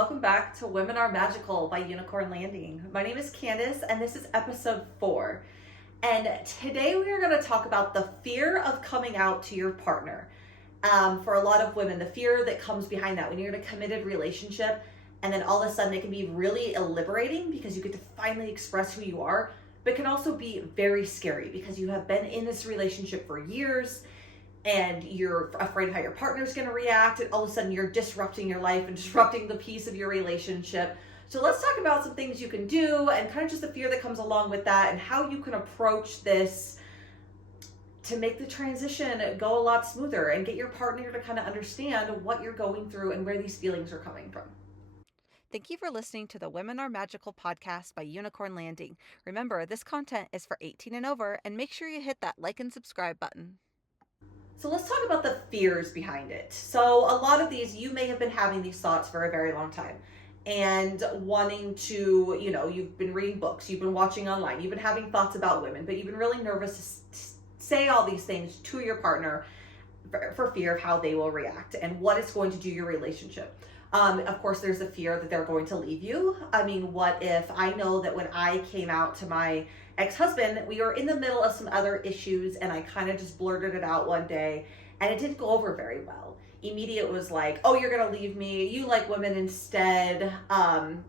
welcome back to Women Are Magical by Unicorn Landing. My name is Candace, and this is episode 4. And today we are going to talk about the fear of coming out to your partner. For a lot of women, the fear that comes behind that when you're in a committed relationship, and then all of a sudden it can be really liberating because you get to finally express who you are, but it can also be very scary because you have been in this relationship for years and you're afraid of how your partner's going to react, and all of a sudden you're disrupting your life and disrupting the peace of your relationship. So let's talk about some things you can do and kind of just the fear that comes along with that and how you can approach this to make the transition go a lot smoother and get your partner to kind of understand what you're going through and where these feelings are coming from. Thank you for listening to the Women Are Magical podcast by Unicorn Landing. Remember, this content is for 18 and over, and make sure you hit that like and subscribe button. So let's talk about the fears behind it. So a lot of these, you may have been having these thoughts for a very long time and wanting to, you've been reading books, you've been watching online, you've been having thoughts about women, but you've been really nervous to say all these things to your partner for fear of how they will react and what it's going to do to your relationship. Of course, there's a fear that they're going to leave you. I mean, what if I know that when I came out to my ex-husband, we were in the middle of some other issues and I kind of just blurted it out one day and it didn't go over very well. Immediate was like, oh, you're going to leave me. You like women instead.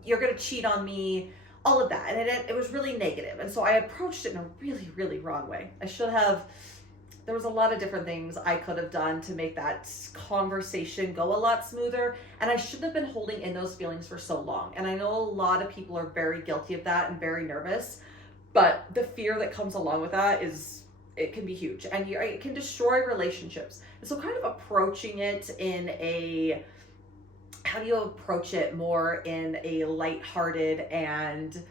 You're going to cheat on me. All of that. And it was really negative. And so I approached it in a really, really wrong way. There was a lot of different things I could have done to make that conversation go a lot smoother. And I shouldn't have been holding in those feelings for so long. And I know a lot of people are very guilty of that and very nervous. But the fear that comes along with that it can be huge. And it can destroy relationships. And so kind of approaching it how do you approach it more in a lighthearted and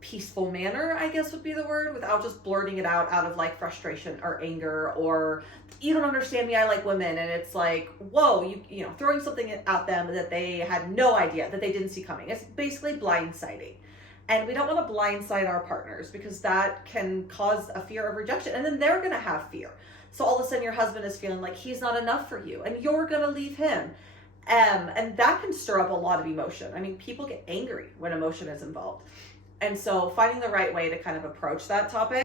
peaceful manner, I guess would be the word, without just blurting it out of like frustration or anger or you don't understand me, I like women, and it's like, whoa, you know, throwing something at them that they had no idea, that they didn't see coming. It's basically blindsiding. And we don't want to blindside our partners because that can cause a fear of rejection, and then they're going to have fear. So all of a sudden your husband is feeling like he's not enough for you and you're going to leave him. And that can stir up a lot of emotion. I mean, people get angry when emotion is involved. And so finding the right way to kind of approach that topic.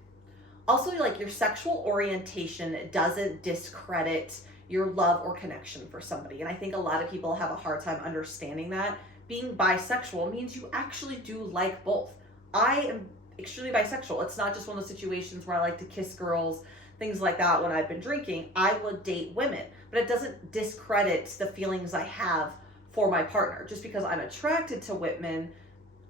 Also, like, your sexual orientation doesn't discredit your love or connection for somebody. And I think a lot of people have a hard time understanding that. Being bisexual means you actually do like both. I am extremely bisexual. It's not just one of those situations where I like to kiss girls, things like that when I've been drinking. I would date women, but it doesn't discredit the feelings I have for my partner. Just because I'm attracted to women,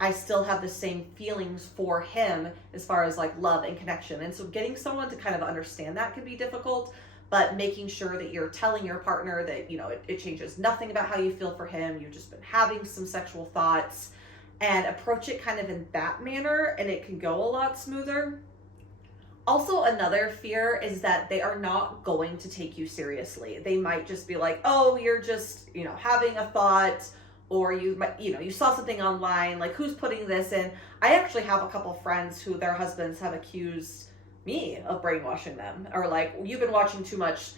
I still have the same feelings for him as far as like love and connection. And so getting someone to kind of understand that can be difficult, but making sure that you're telling your partner that, it changes nothing about how you feel for him. You've just been having some sexual thoughts, and approach it kind of in that manner, and it can go a lot smoother. Also, another fear is that they are not going to take you seriously. They might just be like, oh, you're just, having a thought, or you saw something online, like, who's putting this in? I actually have a couple friends who their husbands have accused me of brainwashing them, or like, you've been watching too much,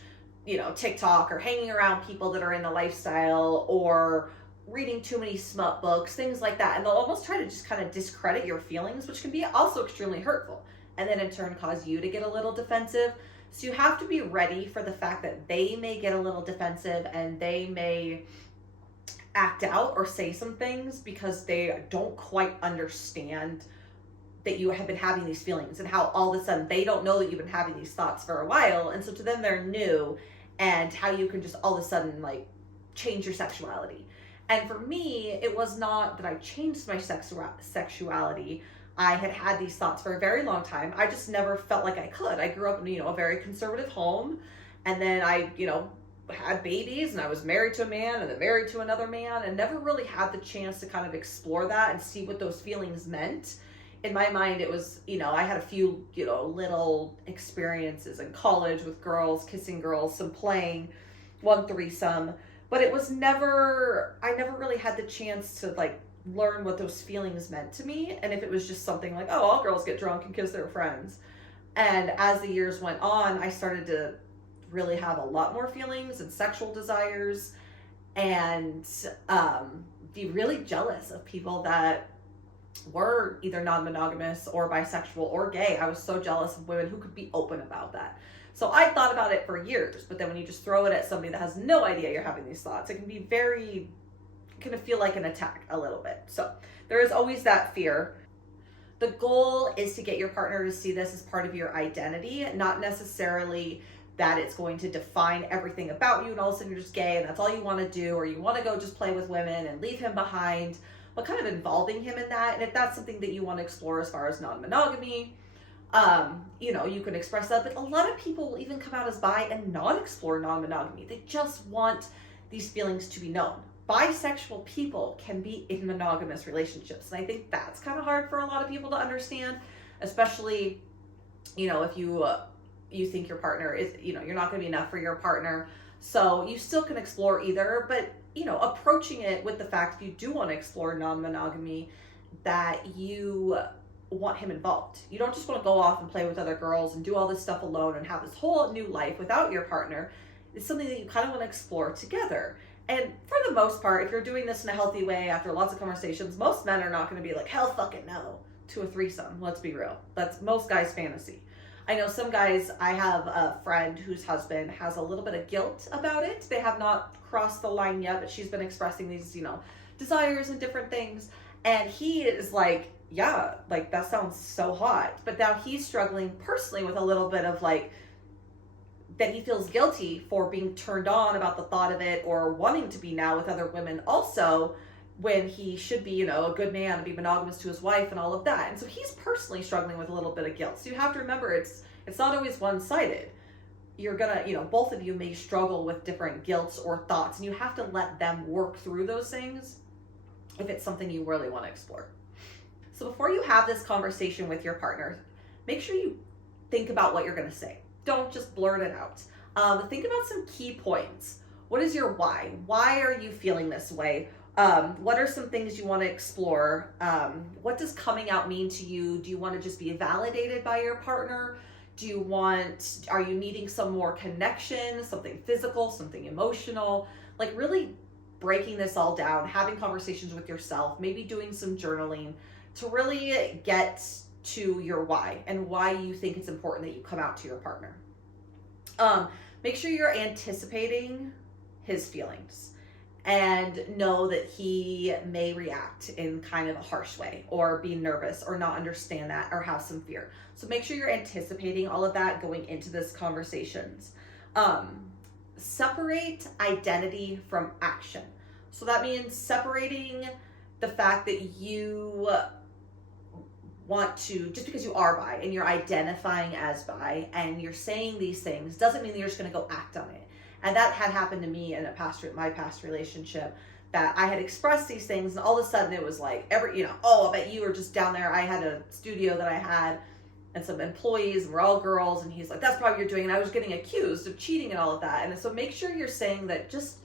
TikTok, or hanging around people that are in the lifestyle, or reading too many smut books, things like that. And they'll almost try to just kind of discredit your feelings, which can be also extremely hurtful, and then in turn cause you to get a little defensive. So you have to be ready for the fact that they may get a little defensive and they may act out or say some things because they don't quite understand that you have been having these feelings, and how all of a sudden they don't know that you've been having these thoughts for a while. And so to them, they're new, and how you can just all of a sudden like change your sexuality. And for me, it was not that I changed my sexuality. I had these thoughts for a very long time. I just never felt like I could. I grew up in, a very conservative home. And then I, had babies, and I was married to a man and then married to another man, and never really had the chance to kind of explore that and see what those feelings meant. In my mind, it was, I had a few, little experiences in college with girls, kissing girls, some playing, one threesome. But it was I never really had the chance to like learn what those feelings meant to me. And if it was just something like, oh, all girls get drunk and kiss their friends. And as the years went on, I started to really have a lot more feelings and sexual desires. And be really jealous of people that were either non-monogamous or bisexual or gay. I was so jealous of women who could be open about that. So I thought about it for years, but then when you just throw it at somebody that has no idea you're having these thoughts, it can be very, kind of feel like an attack a little bit. So there is always that fear. The goal is to get your partner to see this as part of your identity, not necessarily that it's going to define everything about you and all of a sudden you're just gay and that's all you want to do, or you want to go just play with women and leave him behind, but kind of involving him in that. And if that's something that you want to explore as far as non-monogamy, you can express that. But a lot of people will even come out as bi and not explore non-monogamy. They just want these feelings to be known. Bisexual people can be in monogamous relationships, and I think that's kind of hard for a lot of people to understand, especially, if you think your partner is, you're not going to be enough for your partner. So you still can explore either, but, approaching it with the fact if you do want to explore non-monogamy, that you want him involved. You don't just want to go off and play with other girls and do all this stuff alone and have this whole new life without your partner. It's something that you kind of want to explore together. And for the most part, if you're doing this in a healthy way after lots of conversations, most men are not going to be like, hell fucking no to a threesome. Let's be real. That's most guys' fantasy. I know some guys, I have a friend whose husband has a little bit of guilt about it. They have not crossed the line yet, but she's been expressing these, desires and different things. And he is like, yeah, like that sounds so hot. But now he's struggling personally with a little bit of like, that he feels guilty for being turned on about the thought of it or wanting to be now with other women also, when he should be, a good man and be monogamous to his wife and all of that. And so he's personally struggling with a little bit of guilt. So you have to remember it's not always one-sided. You're gonna, both of you may struggle with different guilts or thoughts, and you have to let them work through those things if it's something you really want to explore. So before you have this conversation with your partner, make sure you think about what you're gonna say. Don't just blurt it out. Think about some key points. What is your why? Why are you feeling this way? What are some things you want to explore? What does coming out mean to you? Do you want to just be validated by your partner? Are you needing some more connection, something physical, something emotional? Like really breaking this all down, having conversations with yourself, maybe doing some journaling to really get to your why and why you think it's important that you come out to your partner. Make sure you're anticipating his feelings and know that he may react in kind of a harsh way or be nervous or not understand that or have some fear. So make sure you're anticipating all of that going into this conversations. Separate identity from action. So that means separating the fact that you want to, just because you are bi and you're identifying as bi and you're saying these things doesn't mean that you're just going to go act on it. And that had happened to me in my past relationship, that I had expressed these things and all of a sudden it was like I bet you were just down there. I had a studio that I had and some employees and we're all girls, and he's like, that's probably what you're doing. And I was getting accused of cheating and all of that. And so make sure you're saying that just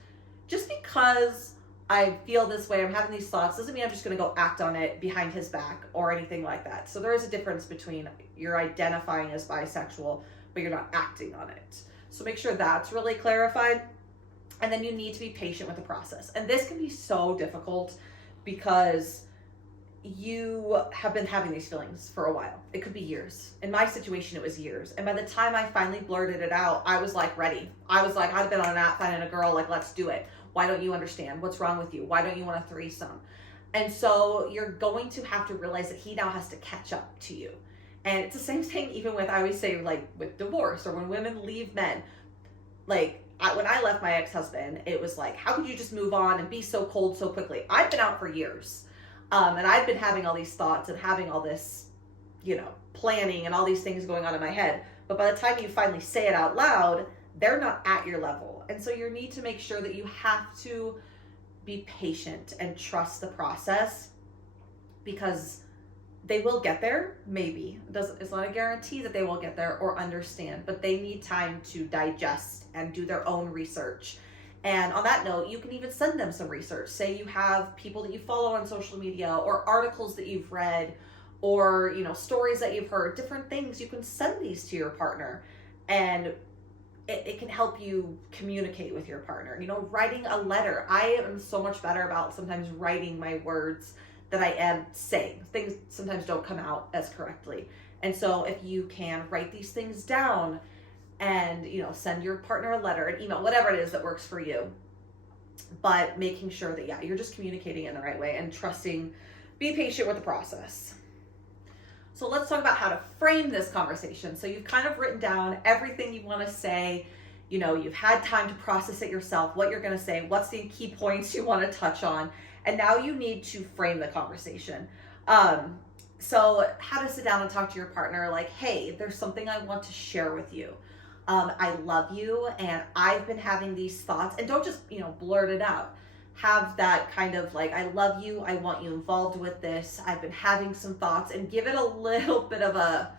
because I feel this way, I'm having these thoughts, doesn't mean I'm just going to go act on it behind his back or anything like that. So there is a difference between you're identifying as bisexual, but you're not acting on it. So make sure that's really clarified. And then you need to be patient with the process. And this can be so difficult because you have been having these feelings for a while. It could be years. In my situation, it was years. And by the time I finally blurted it out, I was like ready. I was like, I'd been on an app finding a girl, like, let's do it. Why don't you understand? What's wrong with you? Why don't you want a threesome? And so you're going to have to realize that he now has to catch up to you. And it's the same thing even with, I always say, like with divorce or when women leave men. Like when I left my ex-husband, it was like, how could you just move on and be so cold so quickly? I've been out for years. And I've been having all these thoughts and having all this, planning and all these things going on in my head. But by the time you finally say it out loud, they're not at your level. And so you need to make sure that you have to be patient and trust the process, because they will get there, maybe. It's not a guarantee that they will get there or understand, but they need time to digest and do their own research. And on that note, you can even send them some research. Say you have people that you follow on social media or articles that you've read or, stories that you've heard, different things. You can send these to your partner. And it can help you communicate with your partner. You know, writing a letter. I am so much better about sometimes writing my words that I am saying. Things sometimes don't come out as correctly. And so if you can write these things down and, you know, send your partner a letter, an email, whatever it is that works for you. But making sure that, yeah, you're just communicating in the right way and trusting, be patient with the process. So let's talk about how to frame this conversation. So you've kind of written down everything you want to say. You know, you've had time to process it yourself, what you're going to say, what's the key points you want to touch on. And now you need to frame the conversation. So how to sit down and talk to your partner like, hey, there's something I want to share with you. I love you and I've been having these thoughts, and don't just, you know, blurt it out. Have that kind of like, I love you, I want you involved with this, I've been having some thoughts, and give it a little bit of a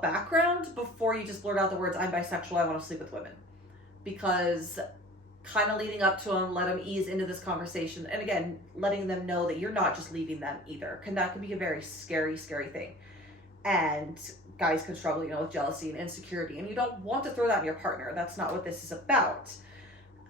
background before you just blurt out the words, I'm bisexual, I want to sleep with women. Because kind of leading up to them, let them ease into this conversation. And again, letting them know that you're not just leaving them either. That can be a very scary, scary thing. And guys can struggle, you know, with jealousy and insecurity. And you don't want to throw that on your partner. That's not what this is about.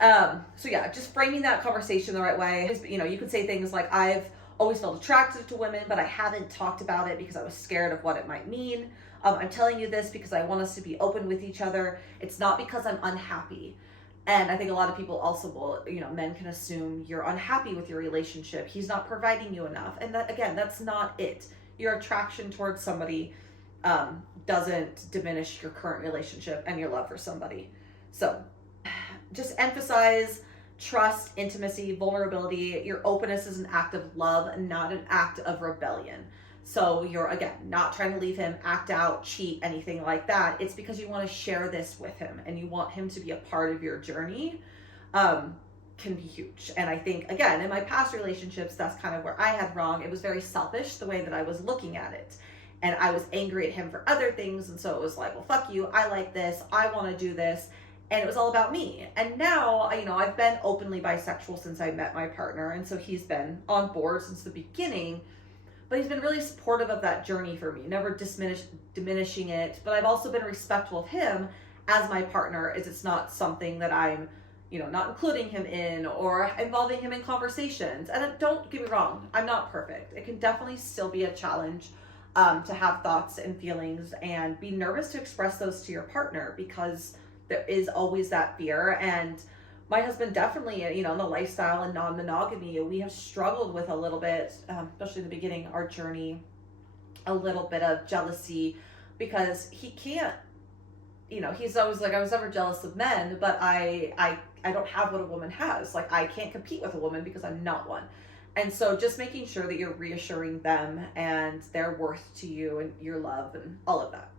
So yeah, just framing that conversation the right way. You know, you could say things like, I've always felt attracted to women, but I haven't talked about it because I was scared of what it might mean. I'm telling you this because I want us to be open with each other. It's not because I'm unhappy. And I think a lot of people also will, you know, men can assume you're unhappy with your relationship. He's not providing you enough. And that, again, that's not it. Your attraction towards somebody doesn't diminish your current relationship and your love for somebody. So just emphasize trust, intimacy, vulnerability. Your openness is an act of love, not an act of rebellion. So you're, again, not trying to leave him, act out, cheat, anything like that. It's because you want to share this with him and you want him to be a part of your journey. Can be huge. And I think, again, in my past relationships, that's kind of where I had wrong. It was very selfish, the way that I was looking at it. And I was angry at him for other things. And so it was like, well, fuck you. I like this. I want to do this. And it was all about me. And now, you know, I've been openly bisexual since I met my partner. And so he's been on board since the beginning. But he's been really supportive of that journey for me, never diminishing it. But I've also been respectful of him as my partner, as it's not something that I'm, you know, not including him in or involving him in conversations. And don't get me wrong, I'm not perfect. It can definitely still be a challenge to have thoughts and feelings and be nervous to express those to your partner, because there is always that fear. And my husband definitely, you know, in the lifestyle and non-monogamy, we have struggled with a little bit, especially in the beginning, our journey, a little bit of jealousy, because he can't, you know, he's always like, I was never jealous of men, but I don't have what a woman has. Like, I can't compete with a woman because I'm not one. And so just making sure that you're reassuring them and their worth to you and your love and all of that.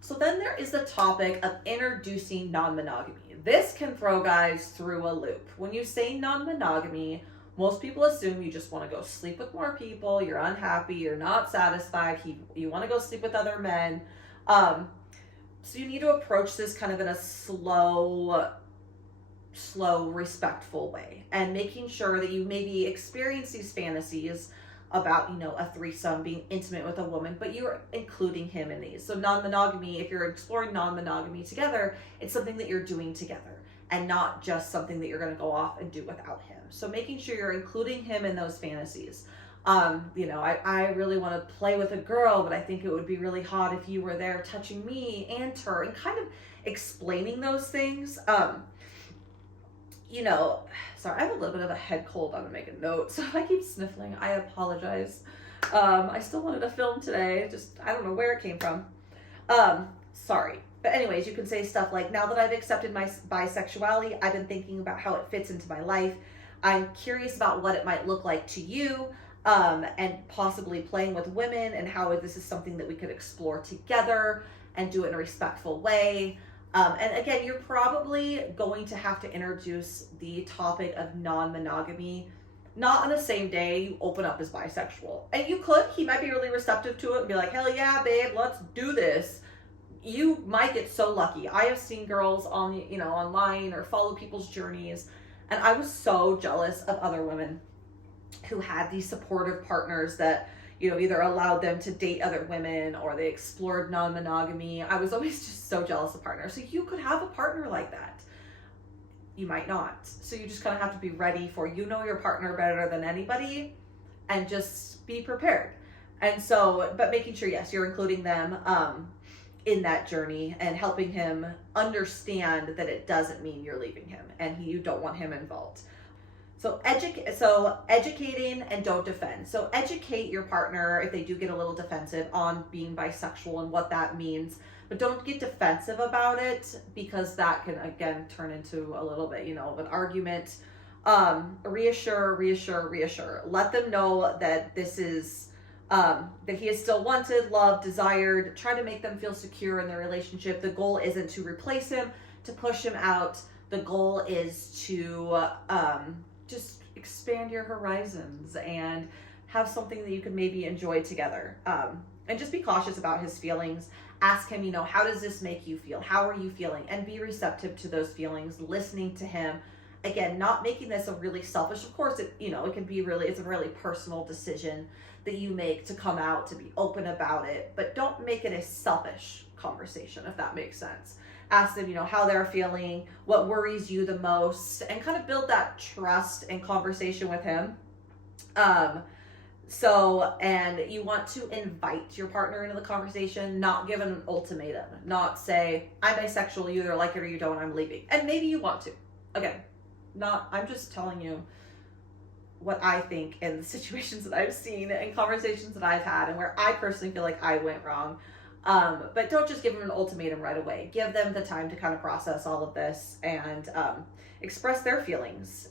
So then there is the topic of introducing non-monogamy. This can throw guys through a loop. When you say non-monogamy, most people assume you just want to go sleep with more people, you're unhappy, you're not satisfied, you want to go sleep with other men. So you need to approach this kind of in a slow, respectful way, and making sure that you maybe experience these fantasies about, you know, a threesome, being intimate with a woman, but you're including him in these. So non-monogamy, if you're exploring non-monogamy together, it's something that you're doing together and not just something that you're going to go off and do without him. So making sure you're including him in those fantasies. You know, I really want to play with a girl, but I think it would be really hot if you were there touching me and her, and kind of explaining those things. You know, sorry, I have a little bit of a head cold. I'm gonna make a note, so if I keep sniffling, I apologize. I still wanted to film today, just, I don't know where it came from. Sorry. But anyways, you can say stuff like, now that I've accepted my bisexuality, I've been thinking about how it fits into my life. I'm curious about what it might look like to you, and possibly playing with women, and how this is something that we could explore together and do it in a respectful way. And again, you're probably going to have to introduce the topic of non-monogamy, not on the same day you open up as bisexual. And you could, he might be really receptive to it and be like, hell yeah, babe, let's do this. You might get so lucky. I have seen girls on, you know, online or follow people's journeys, and I was so jealous of other women who had these supportive partners that, either allowed them to date other women or they explored non-monogamy. I was always just so jealous of partners. So you could have a partner like that. You might not. So you just kind of have to be ready for, your partner better than anybody, and just be prepared. And so, but making sure, yes, you're including them in that journey and helping him understand that it doesn't mean you're leaving him and you don't want him involved. So educating and don't defend. So educate your partner if they do get a little defensive on being bisexual and what that means, but don't get defensive about it, because that can again turn into a little bit, of an argument. Reassure. Let them know that this is that he is still wanted, loved, desired. Try to make them feel secure in their relationship. The goal isn't to replace him, to push him out. The goal is to just expand your horizons and have something that you can maybe enjoy together. And just be cautious about his feelings. Ask him, how does this make you feel? How are you feeling? And be receptive to those feelings, listening to him. Again, not making this a really selfish, of course, it can be it's a really personal decision that you make to come out, to be open about it, but don't make it a selfish conversation, if that makes sense. Ask them, how they're feeling, what worries you the most, and kind of build that trust and conversation with him. And you want to invite your partner into the conversation, not give an ultimatum, not say, I'm bisexual, you either like it or you don't, I'm leaving. And maybe you want to. Again, I'm just telling you what I think in the situations that I've seen and conversations that I've had and where I personally feel like I went wrong. But don't just give them an ultimatum right away. Give them the time to kind of process all of this and express their feelings.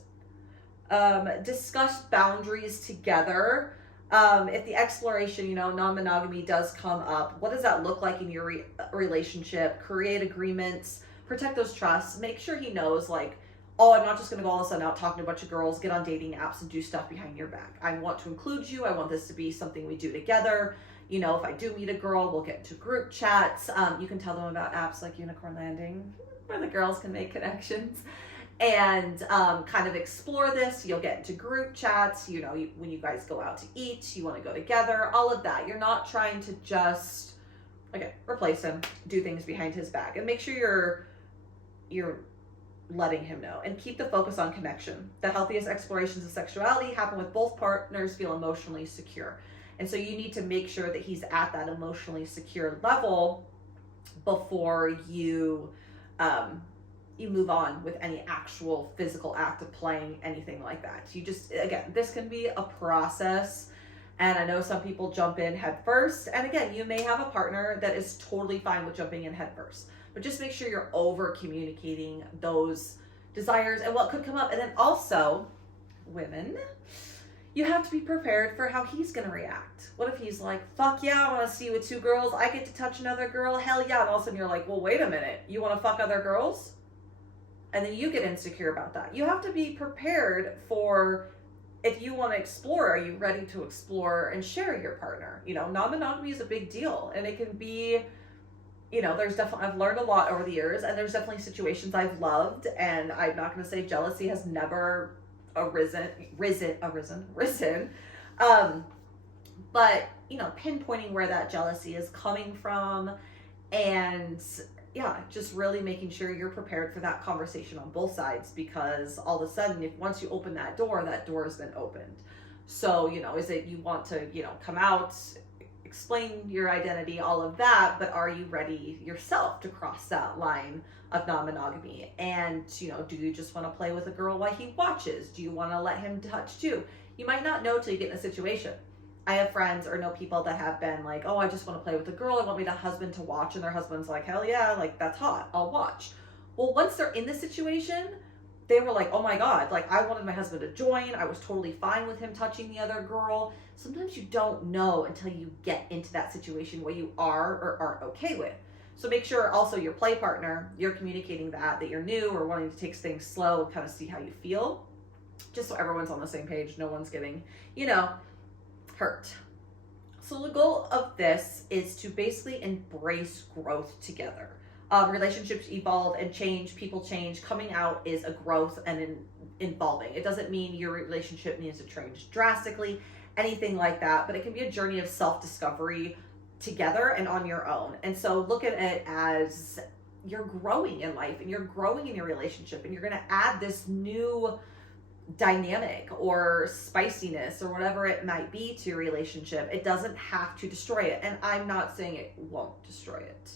Discuss boundaries together. If the exploration, non-monogamy does come up, what does that look like in your relationship? Create agreements, protect those trusts, make sure he knows, I'm not just going to go all of a sudden out talking to a bunch of girls, get on dating apps and do stuff behind your back. I want to include you. I want this to be something we do together. If I do meet a girl, we'll get into group chats. You can tell them about apps like Unicorn Landing, where the girls can make connections and kind of explore this. You'll get into group chats, when you guys go out to eat, you want to go together, all of that. You're not trying to just, replace him, do things behind his back, and make sure you're letting him know, and keep the focus on connection. The healthiest explorations of sexuality happen with both partners feel emotionally secure. And so you need to make sure that he's at that emotionally secure level before you move on with any actual physical act of playing, anything like that. This can be a process. And I know some people jump in head first. And again, you may have a partner that is totally fine with jumping in head first. But just make sure you're over communicating those desires and what could come up. And then also, women, you have to be prepared for how he's going to react. What if he's like, fuck yeah, I want to see you with two girls. I get to touch another girl. Hell yeah. And all of a sudden you're like, well, wait a minute. You want to fuck other girls? And then you get insecure about that. You have to be prepared for, if you want to explore, are you ready to explore and share your partner? Non-monogamy is a big deal. And it can be, there's definitely, I've learned a lot over the years, and there's definitely situations I've loved, and I'm not going to say jealousy has never risen. But, pinpointing where that jealousy is coming from, and just really making sure you're prepared for that conversation on both sides, because all of a sudden, once you open that door has been opened. So, is it you want to, come out, explain your identity, all of that, but are you ready yourself to cross that line of non-monogamy? And, do you just want to play with a girl while he watches? Do you want to let him touch too? You might not know till you get in a situation. I have friends or know people that have been like, oh, I just want to play with a girl. I want me to husband to watch. And their husband's like, hell yeah, that's hot. I'll watch. Well, once they're in the situation, they were like, oh my God, I wanted my husband to join. I was totally fine with him touching the other girl. Sometimes you don't know until you get into that situation what you are or aren't okay with. So make sure also your play partner, you're communicating that you're new or wanting to take things slow and kind of see how you feel, just so everyone's on the same page. No one's getting, hurt. So the goal of this is to basically embrace growth together. Relationships evolve and change, people change. Coming out is a growth and evolving. It doesn't mean your relationship needs to change drastically. anything like that. But it can be a journey of self-discovery together and on your own. And so look at it as you're growing in life and you're growing in your relationship, and you're going to add this new dynamic or spiciness or whatever it might be to your relationship. It doesn't have to destroy it. And I'm not saying it won't destroy it.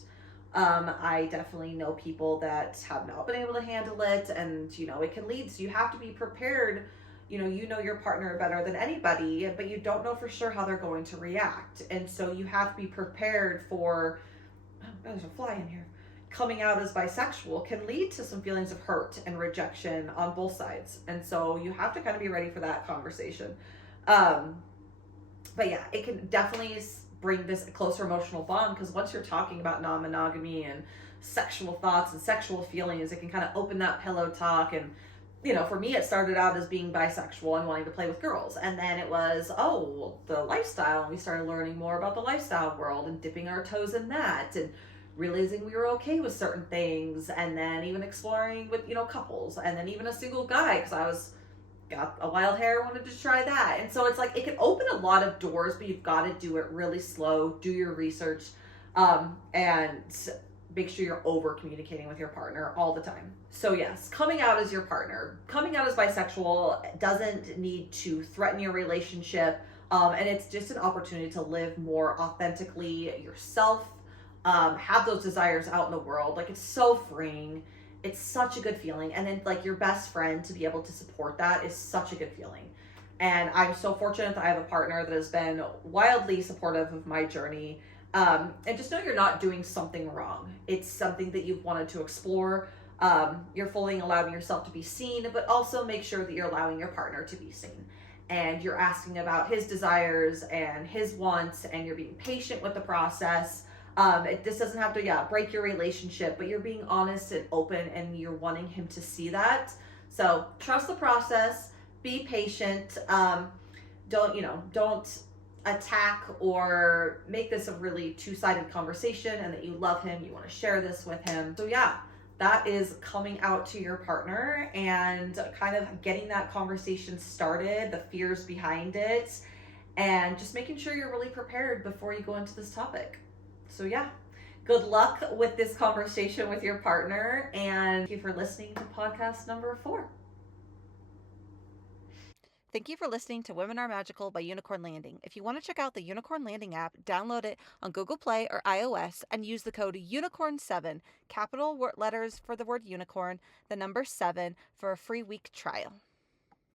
I definitely know people that have not been able to handle it, and it can lead. So you have to be prepared. You know your partner better than anybody, but you don't know for sure how they're going to react. And so you have to be prepared for, oh, there's a fly in here. Coming out as bisexual can lead to some feelings of hurt and rejection on both sides. And so you have to kind of be ready for that conversation. But yeah, it can definitely bring this closer emotional bond, because once you're talking about non-monogamy and sexual thoughts and sexual feelings, it can kind of open that pillow talk. And for me, it started out as being bisexual and wanting to play with girls. And then it was, the lifestyle. And we started learning more about the lifestyle world and dipping our toes in that, and realizing we were okay with certain things. And then even exploring with, couples, and then even a single guy, because I got a wild hair, wanted to try that. And so it's like, it can open a lot of doors, but you've got to do it really slow, do your research, and make sure you're over communicating with your partner all the time. So yes, coming out as your partner, coming out as bisexual doesn't need to threaten your relationship. And it's just an opportunity to live more authentically yourself, have those desires out in the world. Like, it's so freeing. It's such a good feeling. And then like your best friend to be able to support that is such a good feeling. And I'm so fortunate that I have a partner that has been wildly supportive of my journey. And just know you're not doing something wrong. It's something that you've wanted to explore. You're fully allowing yourself to be seen, but also make sure that you're allowing your partner to be seen. And you're asking about his desires and his wants, and you're being patient with the process. This doesn't have to, break your relationship, but you're being honest and open, and you're wanting him to see that. So trust the process, be patient. Don't attack or make this a really two-sided conversation, and that you love him, you want to share this with him. So yeah, that is coming out to your partner and kind of getting that conversation started, the fears behind it, and just making sure you're really prepared before you go into this topic. So yeah, good luck with this conversation with your partner, and thank you for listening to podcast number 4. Thank you for listening to Women Are Magical by Unicorn Landing. If you want to check out the Unicorn Landing app, download it on Google Play or iOS and use the code UNICORN7, capital letters for the word unicorn, the number 7, for a free week trial.